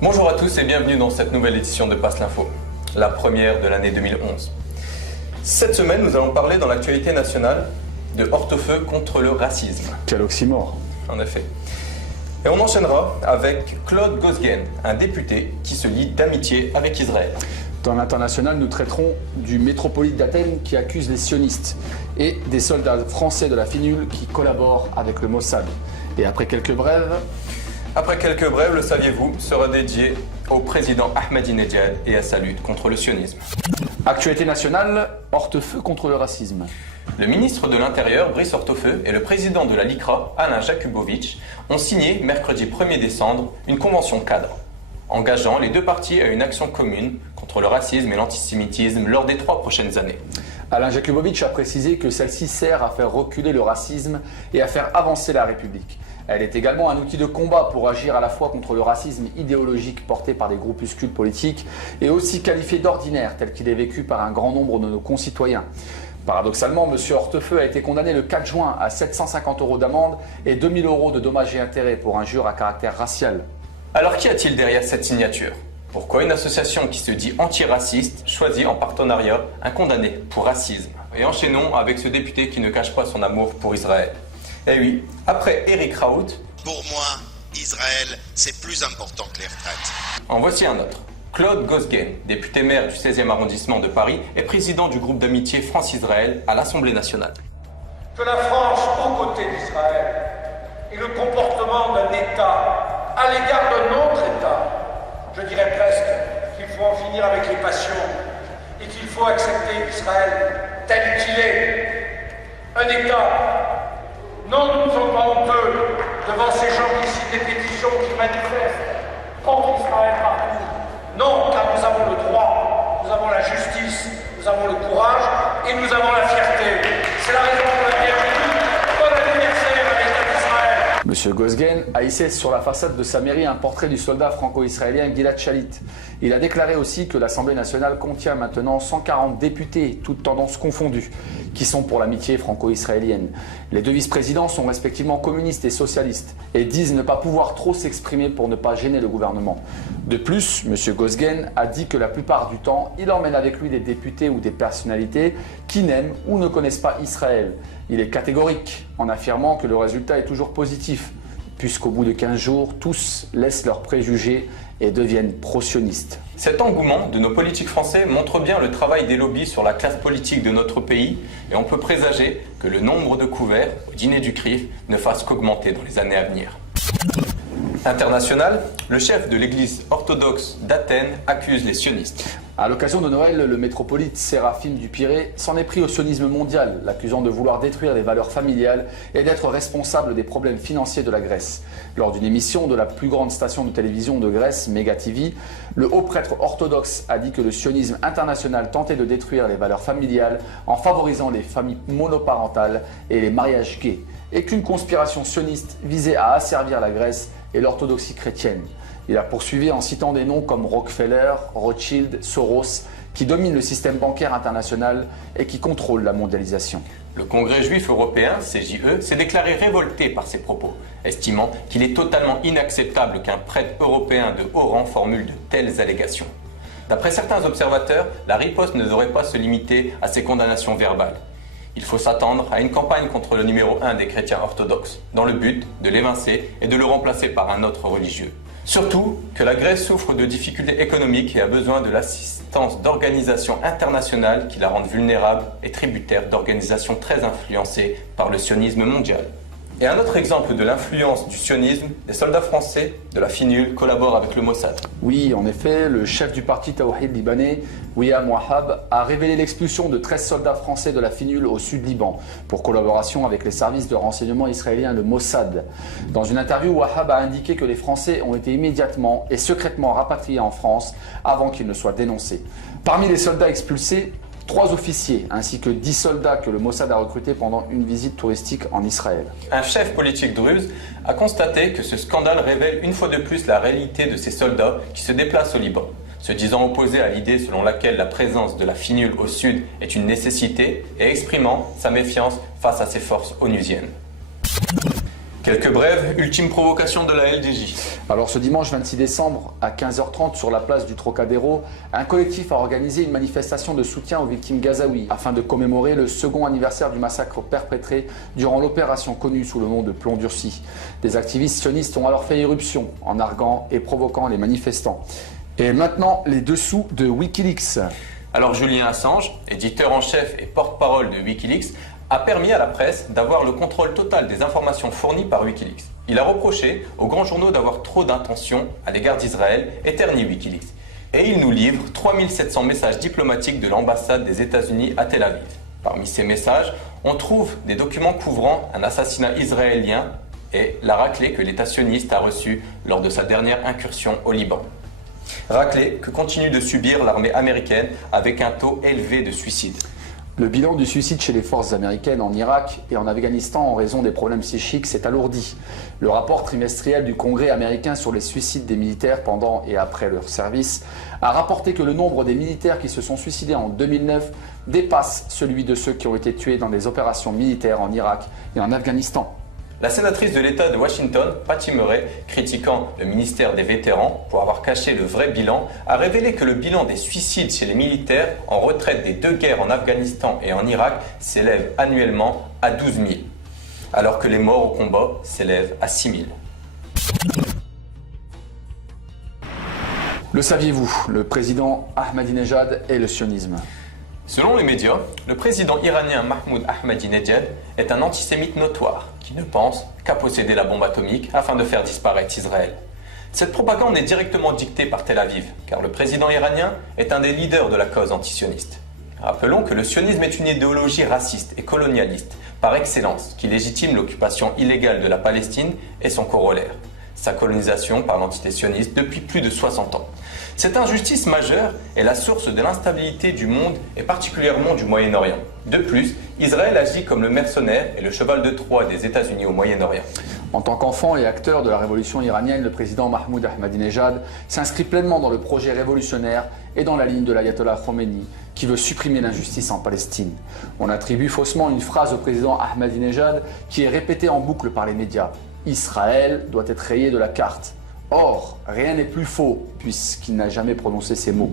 Bonjour à tous et bienvenue dans cette nouvelle édition de Passe l'Info, la première de l'année 2011. Cette semaine, nous allons parler dans l'actualité nationale de hortefeux contre le racisme. Quel oxymore. En effet. Et on enchaînera avec Claude Gosgen, un député qui se lie d'amitié avec Israël. Dans l'international, nous traiterons du métropolite d'Athènes qui accuse les sionistes et des soldats français de la FINUL qui collaborent avec le Mossad. Et après quelques brèves, le saviez-vous, sera dédié au président Ahmadinejad et à sa lutte contre le sionisme. Actualité nationale, hortefeux contre le racisme. Le ministre de l'Intérieur, Brice Hortefeux, et le président de la LICRA, Alain Jakubowicz, ont signé mercredi 1er décembre une convention cadre, engageant les deux parties à une action commune contre le racisme et l'antisémitisme lors des 3 prochaines années. Alain Jakubowicz a précisé que celle-ci sert à faire reculer le racisme et à faire avancer la République. Elle est également un outil de combat pour agir à la fois contre le racisme idéologique porté par des groupuscules politiques et aussi qualifié d'ordinaire tel qu'il est vécu par un grand nombre de nos concitoyens. Paradoxalement, M. Hortefeux a été condamné le 4 juin à 750 € d'amende et 2000 € de dommages et intérêts pour injure à caractère racial. Alors qu'y a-t-il derrière cette signature ? Pourquoi une association qui se dit antiraciste choisit en partenariat un condamné pour racisme ? Et enchaînons avec ce député qui ne cache pas son amour pour Israël. Eh oui, après Eric Raoult, pour moi, Israël, c'est plus important que les retraites. En voici un autre. Claude Gosgen, député maire du 16e arrondissement de Paris et président du groupe d'amitié France-Israël à l'Assemblée nationale. Que la France, aux côtés d'Israël, et le comportement d'un État à l'égard d'un autre État, je dirais presque qu'il faut en finir avec les passions et qu'il faut accepter Israël tel qu'il est. Un État. Non, nous ne sommes pas honteux devant ces gens qui signent des pétitions, qui manifestent contre Israël partout. Non, car nous avons le droit, nous avons la justice, nous avons le courage et nous avons la fierté. C'est la raison pour laquelle je dis bon anniversaire à l'État d'Israël. M. Gosgen a hissé sur la façade de sa mairie un portrait du soldat franco-israélien Gilad Shalit. Il a déclaré aussi que l'Assemblée nationale contient maintenant 140 députés, toutes tendances confondues, qui sont pour l'amitié franco-israélienne. Les deux vice-présidents sont respectivement communistes et socialistes et disent ne pas pouvoir trop s'exprimer pour ne pas gêner le gouvernement. De plus, M. Gosgen a dit que la plupart du temps, il emmène avec lui des députés ou des personnalités qui n'aiment ou ne connaissent pas Israël. Il est catégorique en affirmant que le résultat est toujours positif, puisqu'au bout de 15 jours, tous laissent leurs préjugés et deviennent pro-sionistes. Cet engouement de nos politiques français montre bien le travail des lobbies sur la classe politique de notre pays et on peut présager que le nombre de couverts au dîner du CRIF ne fasse qu'augmenter dans les années à venir. International, le chef de l'église orthodoxe d'Athènes accuse les sionistes. À l'occasion de Noël, le métropolite Séraphime du Pirée s'en est pris au sionisme mondial, l'accusant de vouloir détruire les valeurs familiales et d'être responsable des problèmes financiers de la Grèce. Lors d'une émission de la plus grande station de télévision de Grèce, Mega TV, le haut prêtre orthodoxe a dit que le sionisme international tentait de détruire les valeurs familiales en favorisant les familles monoparentales et les mariages gays, et qu'une conspiration sioniste visait à asservir la Grèce et l'orthodoxie chrétienne. Il a poursuivi en citant des noms comme Rockefeller, Rothschild, Soros, qui dominent le système bancaire international et qui contrôlent la mondialisation. Le Congrès juif européen, CJE, s'est déclaré révolté par ces propos, estimant qu'il est totalement inacceptable qu'un prêtre européen de haut rang formule de telles allégations. D'après certains observateurs, la riposte ne devrait pas se limiter à ces condamnations verbales. Il faut s'attendre à une campagne contre le numéro 1 des chrétiens orthodoxes, dans le but de l'évincer et de le remplacer par un autre religieux. Surtout que la Grèce souffre de difficultés économiques et a besoin de l'assistance d'organisations internationales qui la rendent vulnérable et tributaire d'organisations très influencées par le sionisme mondial. Et un autre exemple de l'influence du sionisme, les soldats français de la FINUL collaborent avec le Mossad. Oui, en effet, le chef du parti Tawhid libanais, Wiyam Wahab, a révélé l'expulsion de 13 soldats français de la FINUL au sud Liban, pour collaboration avec les services de renseignement israéliens, le Mossad. Dans une interview, Wahab a indiqué que les Français ont été immédiatement et secrètement rapatriés en France avant qu'ils ne soient dénoncés. Parmi les soldats expulsés, 3 officiers ainsi que 10 soldats que le Mossad a recrutés pendant une visite touristique en Israël. Un chef politique druze a constaté que ce scandale révèle une fois de plus la réalité de ces soldats qui se déplacent au Liban, se disant opposés à l'idée selon laquelle la présence de la FINUL au sud est une nécessité et exprimant sa méfiance face à ces forces onusiennes. Quelques brèves, ultime provocation de la LDJ. Alors ce dimanche 26 décembre à 15h30 sur la place du Trocadéro, un collectif a organisé une manifestation de soutien aux victimes gazaouis afin de commémorer le second anniversaire du massacre perpétré durant l'opération connue sous le nom de Plomb Durci. Des activistes sionistes ont alors fait irruption en narguant et provoquant les manifestants. Et maintenant les dessous de Wikileaks. Alors Julian Assange, éditeur en chef et porte-parole de Wikileaks, a permis à la presse d'avoir le contrôle total des informations fournies par Wikileaks. Il a reproché aux grands journaux d'avoir trop d'intentions à l'égard d'Israël et terni Wikileaks. Et il nous livre 3700 messages diplomatiques de l'ambassade des États-Unis à Tel Aviv. Parmi ces messages, on trouve des documents couvrant un assassinat israélien et la raclée que l'État sioniste a reçue lors de sa dernière incursion au Liban. Raclée que continue de subir l'armée américaine avec un taux élevé de suicides. Le bilan du suicide chez les forces américaines en Irak et en Afghanistan en raison des problèmes psychiques s'est alourdi. Le rapport trimestriel du Congrès américain sur les suicides des militaires pendant et après leur service a rapporté que le nombre des militaires qui se sont suicidés en 2009 dépasse celui de ceux qui ont été tués dans des opérations militaires en Irak et en Afghanistan. La sénatrice de l'État de Washington, Patty Murray, critiquant le ministère des Vétérans pour avoir caché le vrai bilan, a révélé que le bilan des suicides chez les militaires en retraite des deux guerres en Afghanistan et en Irak s'élève annuellement à 12 000, alors que les morts au combat s'élèvent à 6 000. Le saviez-vous, le président Ahmadinejad est le sionisme. Selon les médias, le président iranien Mahmoud Ahmadinejad est un antisémite notoire qui ne pense qu'à posséder la bombe atomique afin de faire disparaître Israël. Cette propagande est directement dictée par Tel Aviv, car le président iranien est un des leaders de la cause antisioniste. Rappelons que le sionisme est une idéologie raciste et colonialiste par excellence qui légitime l'occupation illégale de la Palestine et son corollaire, sa colonisation par l'entité sioniste depuis plus de 60 ans. Cette injustice majeure est la source de l'instabilité du monde et particulièrement du Moyen-Orient. De plus, Israël agit comme le mercenaire et le cheval de Troie des États-Unis au Moyen-Orient. En tant qu'enfant et acteur de la révolution iranienne, le président Mahmoud Ahmadinejad s'inscrit pleinement dans le projet révolutionnaire et dans la ligne de l'ayatollah Khomeini, qui veut supprimer l'injustice en Palestine. On attribue faussement une phrase au président Ahmadinejad qui est répétée en boucle par les médias. Israël doit être rayé de la carte. Or, rien n'est plus faux, puisqu'il n'a jamais prononcé ces mots.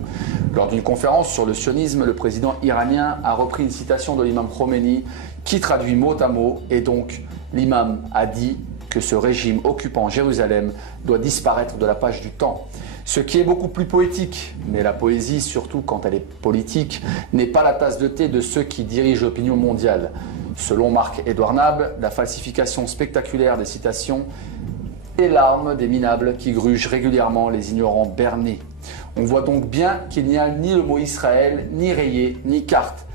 Lors d'une conférence sur le sionisme, le président iranien a repris une citation de l'imam Khomeini qui traduit mot à mot, et donc l'imam a dit que ce régime occupant Jérusalem doit disparaître de la page du temps. Ce qui est beaucoup plus poétique, mais la poésie, surtout quand elle est politique, n'est pas la tasse de thé de ceux qui dirigent l'opinion mondiale. Selon Marc-Édouard Nab, la falsification spectaculaire des citations est l'arme des minables qui grugent régulièrement les ignorants bernés. On voit donc bien qu'il n'y a ni le mot Israël, ni rayé, ni carte.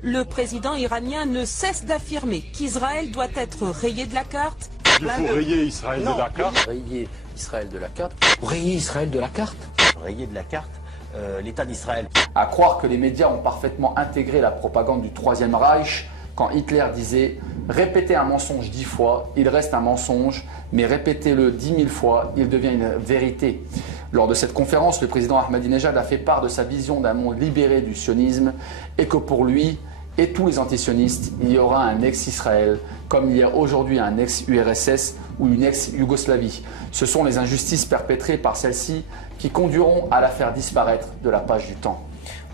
Le président iranien ne cesse d'affirmer qu'Israël doit être rayé de la carte. Il faut rayer Israël de la carte. Rayer Israël de la carte. Rayer Israël de la carte. Rayer de la carte l'État d'Israël. À croire que les médias ont parfaitement intégré la propagande du Troisième Reich quand Hitler disait « Répétez un mensonge 10 fois, il reste un mensonge, mais répétez-le 10 000 fois, il devient une vérité ». Lors de cette conférence, le président Ahmadinejad a fait part de sa vision d'un monde libéré du sionisme et que pour lui et tous les antisionistes, il y aura un ex-Israël, comme il y a aujourd'hui un ex-URSS ou une ex-Yougoslavie. Ce sont les injustices perpétrées par celle-ci qui conduiront à la faire disparaître de la page du temps.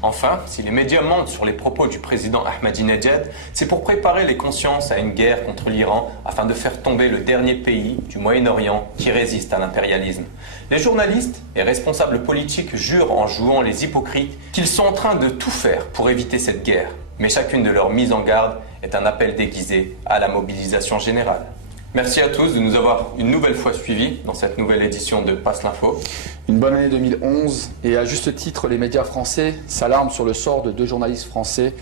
Enfin, si les médias mentent sur les propos du président Ahmadinejad, c'est pour préparer les consciences à une guerre contre l'Iran afin de faire tomber le dernier pays du Moyen-Orient qui résiste à l'impérialisme. Les journalistes et responsables politiques jurent en jouant les hypocrites qu'ils sont en train de tout faire pour éviter cette guerre. Mais chacune de leurs mises en garde est un appel déguisé à la mobilisation générale. Merci à tous de nous avoir une nouvelle fois suivis dans cette nouvelle édition de Passe l'Info. Une bonne année 2011 et à juste titre, les médias français s'alarment sur le sort de 2 journalistes français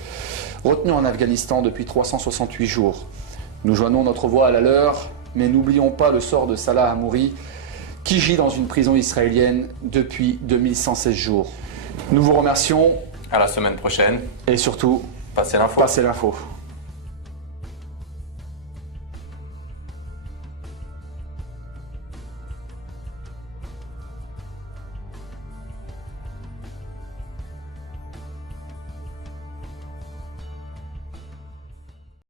retenus en Afghanistan depuis 368 jours. Nous joignons notre voix à la leur, mais n'oublions pas le sort de Salah Hamouri qui gît dans une prison israélienne depuis 2116 jours. Nous vous remercions. À la semaine prochaine. Et surtout, passez l'info. Passez l'info.